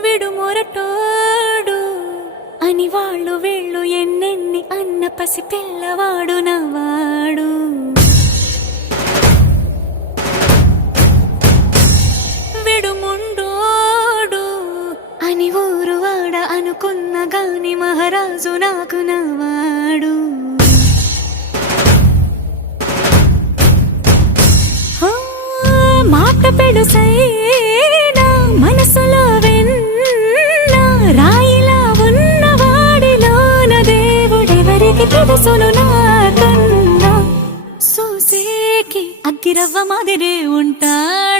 విడు మొరటోడు అని వాళ్ళు వీళ్ళు ఎన్నెన్ని అన్న పసి పిల్లవాడు నవాడు. విడు ముండోడు అని ఊరు వాడ అనుకున్న గాని మహారాజు నాకు నవాడు. మాట పెడుసైనా మనసులో వెన్న రాయిలా ఉన్నవాడిలోన దేవుడెవరికి తెలుసును నాకన్నా. సూసేకి అగ్గిరవ్వ మాదిరే ఉంటాడు.